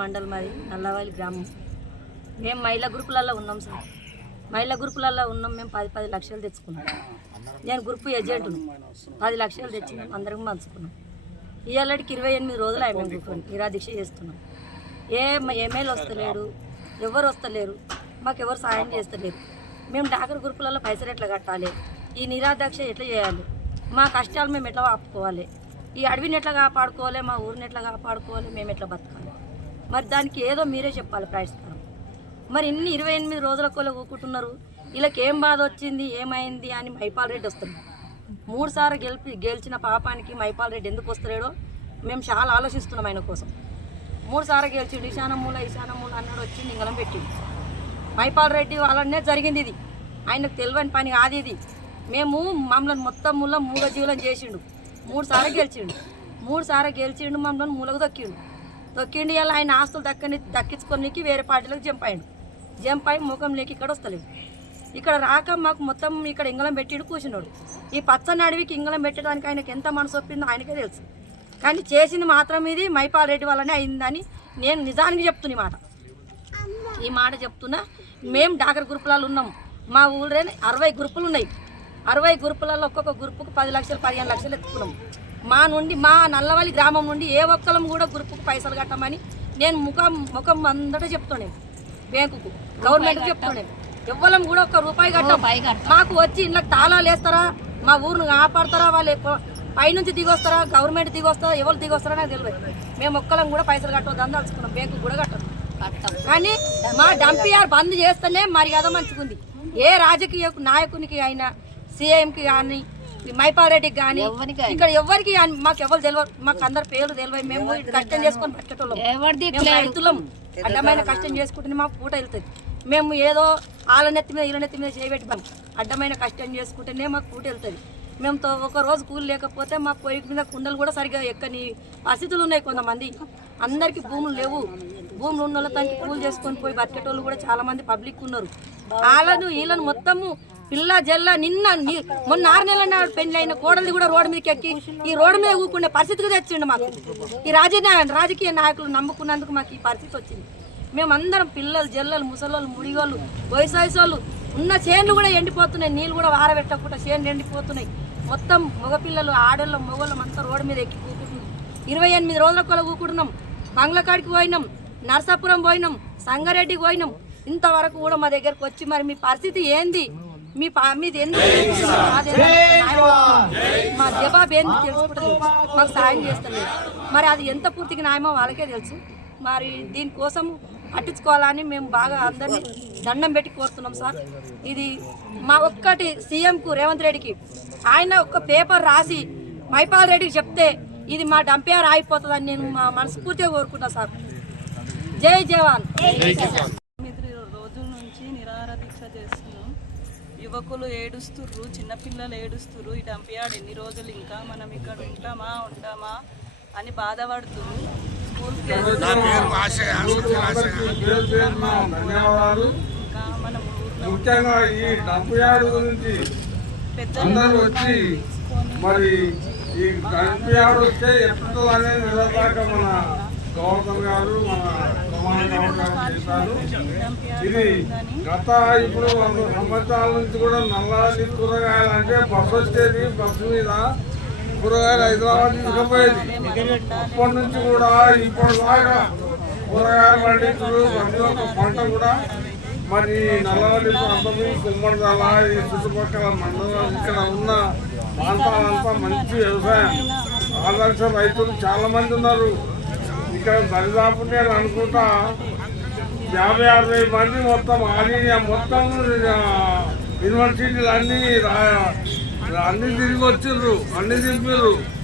మండల్ మాది నల్లవాలి గ్రామం. మేము మహిళా గ్రూపులలో ఉన్నాం సార్. మహిళా గ్రూపులలో ఉన్నాం మేము పది పది లక్షలు తెచ్చుకున్నాం. నేను గ్రూప్ ఏజెంట్ను. పది లక్షలు తెచ్చినాం అందరం పంచుకున్నాం. ఇవాళకి ఇరవై ఎనిమిది రోజులు ఆయన గ్రూప్ నిరాదీక్ష చేస్తున్నాం. ఏ ఎమ్మెల్యే వస్తలేడు ఎవరు వస్తలేరు మాకు ఎవరు సాయం చేస్తలేరు. మేము డాక్టర్ గ్రూపులలో పైసలు ఎట్లా కట్టాలి? ఈ నిరాదీక్ష ఎట్లా చేయాలి? మా కష్టాలు మేము ఎట్లా ఆపుకోవాలి? ఈ అడవిని ఎట్లా కాపాడుకోవాలి? మా ఊరిని ఎట్లా కాపాడుకోవాలి? మేము ఎట్లా బతకాలి? మరి దానికి ఏదో మీరే చెప్పాలి పరిష్కారం మరి ఇన్ని ఇరవై ఎనిమిది రోజుల కోలో ఊకుంటున్నారు. వీళ్ళకి ఏం బాధ వచ్చింది ఏమైంది అని మైపాల్ రెడ్డి వస్తున్నాడు మూడుసార్లు గెలిపి గెలిచిన పాపానికి మైపాల్ రెడ్డి ఎందుకు వస్తలేడో మేము చాలా ఆలోచిస్తున్నాం ఆయన కోసం. మూడు సార్లు గెలిచిండు ఈశానమూల ఈశానమూల అన్నాడు వచ్చింది ఇంగళం పెట్టింది మైపాల్ రెడ్డి వాళ్ళనే జరిగింది ఇది. ఆయనకు తెలియని పని కాదు ఇది. మేము మమ్మల్ని మొత్తం మూల మూగ జీవులను చేసిండు. మూడు సార్లు గెలిచిండు. మూడు సార్లు గెలిచిండు మమ్మల్ని మూలకు దొక్కిండు. తొక్కిండి ఇలా ఆయన ఆస్తులు దక్కని దక్కించుకోనికి వేరే పార్టీలకు జంప్ అయ్యిండు. జంప్ అయి ముఖం లేక ఇక్కడ వస్తలేదు. ఇక్కడ రాక మాకు మొత్తం ఇక్కడ ఇంగళం పెట్టిడు కూర్చున్నాడు. ఈ పచ్చని అడవికి ఇంగళం పెట్టడానికి ఆయనకి ఎంత మనసు ఒప్పిందో ఆయనకే తెలుసు. కానీ చేసింది మాత్రం ఇది మైపాల్ రెడ్డి వల్లనే అయిందని నేను నిజానికి చెప్తున్నా ఈ మాట. ఈ మాట చెప్తున్నా మేము డాకర్ గ్రూపులలో ఉన్నాం. మా ఊళ్ళో అరవై గ్రూపులు ఉన్నాయి. అరవై గ్రూపులలో ఒక్కొక్క గ్రూపుకు పది లక్షలు పదిహేను లక్షలు ఎత్తుకున్నాం. మా నుండి మా నల్లవల్లి గ్రామం నుండి ఏ ఒక్కరం కూడా గ్రూపుకు పైసలు కట్టమని నేను ముఖం ముఖం అందట చెప్తున్నాను బ్యాంకుకు గవర్నమెంట్కి చెప్తున్నాను ఎవ్వరం కూడా ఒక్క రూపాయి కట్టాం. మాకు వచ్చి ఇళ్ళకి తాళాలు వేస్తారా? మా ఊరిని కాపాడతారా? వాళ్ళు పైనుంచి దిగొస్తారా? గవర్నమెంట్ దిగొస్తారా? ఎవరు దిగొస్తారా నాకు తెలియదు. మేము ఒక్కరం కూడా పైసలు కట్టవద్దని తలుచుకున్నాం బ్యాంకు కూడా కట్టదు. కానీ మా డంపిఆర్ బంద్ చేస్తేనే మర్యాద మంచిగుంది. ఏ రాజకీయ నాయకునికి అయినా సీఎంకి కానీ మైపాల్ రెడ్డికి కానీ ఇక్కడ ఎవరికి మాకు ఎవరు తెలియదు మాకు అందరి పేర్లు తెలియదు మేము కష్టం చేసుకొని రైతులం. అడ్డమైన కష్టం చేసుకుంటే మాకు పూట వెళ్తుంది. మేము ఏదో ఆల నెత్తి మీద ఈల నెత్తి మీద చేయబెట్టాం అడ్డమైన కష్టం చేసుకుంటేనే మాకు పూట వెళ్తుంది. మేము తో- ఒక రోజు కూలి లేకపోతే మా పొయ్యి మీద కుండలు కూడా సరిగా ఎక్కని పరిస్థితులు ఉన్నాయి కొంతమంది. అందరికీ భూములు లేవు. భూములు ఉన్న వాళ్ళకి కూలి చేసుకొని పోయి బతికేటోళ్ళు కూడా చాలా మంది పబ్లిక్ ఉన్నారు. వాళ్ళను వీళ్ళను మొత్తము పిల్ల జల్ల నిన్న మొన్న ఆరు నెలల నాడు పెళ్ళి అయిన కూడా రోడ్డు మీదకి ఎక్కి ఈ రోడ్డు మీద ఊకునే పరిస్థితికి తెచ్చిండు మాకు. ఈ రాజకీయ రాజకీయ నాయకులు నమ్ముకున్నందుకు మాకు ఈ పరిస్థితి వచ్చింది. మేమందరం పిల్లలు జల్లలు ముసలోళ్ళు ముడిగోళ్ళు వయసు వయసు వాళ్ళు ఉన్న చేన్లు కూడా ఎండిపోతున్నాయి. నీళ్ళు కూడా వారబెట్టకుండా చేన్లు ఎండిపోతున్నాయి. మొత్తం మగపిల్లలు ఆడోళ్ళ మొగోళ్ళం అంతా రోడ్డు మీద ఎక్కి కూకుంటున్నాం ఇరవై ఎనిమిది రోజుల కొల కూకుంటున్నాం బంగ్లకాడికి పోయినాం నర్సాపురం పోయినాం సంగారెడ్డికి పోయినాం. ఇంతవరకు కూడా మా దగ్గరకు వచ్చి మరి మీ పరిస్థితి ఏంది? మీ పా- మీది ఎందుకు? మా జవాబు ఏంది తెలుసుకుంటలేదు మాకు సాయం చేస్తలేదు. మరి అది ఎంత పూర్తిగా న్యాయమో వాళ్ళకే తెలుసు. మరి దీనికోసం పట్టించుకోవాలని మేము బాగా అందరినీ దండం పెట్టి కోరుతున్నాం సార్. ఇది మా ఒక్కటి సీఎంకు రేవంత్ రెడ్డికి ఆయన ఒక్క పేపర్ రాసి మైపాల్ రెడ్డికి చెప్తే ఇది మా డంపేర్ ఆగిపోతుందని నేను మా మనస్ఫూర్తిగా కోరుకుంటా సార్. జై జవాన్! రోజుల నుంచి నిరాహార దీక్ష చేస్తున్నాం. యువకులు ఏడుస్తుర్రు చిన్నపిల్లలు ఏడుస్తుర్రు ఈ డంపియాడ్ ఎన్ని రోజులు ఇంకా మనం ఇక్కడ ఉంటామా ఉంటామా అని బాధపడుతున్నారు ధన్యవాదాలు. ముఖ్యంగా ఈ డబ్బు యార్డు గురించి అందరూ వచ్చి మరి ఈ డబ్బు యార్డు వస్తే ఎప్పుడు అనేది నిలదాకా మన గౌతమ్ గారు చేశారు. ఇది గత ఇప్పుడు వంద సంవత్సరాల నుంచి కూడా నల్లాది కూరగాయలు అంటే బస్సు వచ్చేది బస్సు మీద. కూరగాయలు హైదరాబాద్ తీసుకుపోయేది. అప్పటి నుంచి కూడా ఇప్పుడు దాకా కూరగాయల పండించుడు ప్రతి ఒక్క పంట కూడా. మరి నల్లవల్లి ప్రాంతం కుమ్మడిదల ఈ చుట్టుపక్కల మండలం ఇక్కడ ఉన్న ప్రాంతాలంతా మంచి వ్యవసాయం. ఆదర్శ రైతులు చాలా మంది ఉన్నారు. ఇక్కడ దరిదాపు నేను అనుకుంటా యాభై అరవై మంది మొత్తం ఆల్ మొత్తం యూనివర్సిటీలు అన్ని అన్ని తిరిగి వచ్చిర్రు అన్ని తిరిగిర్రు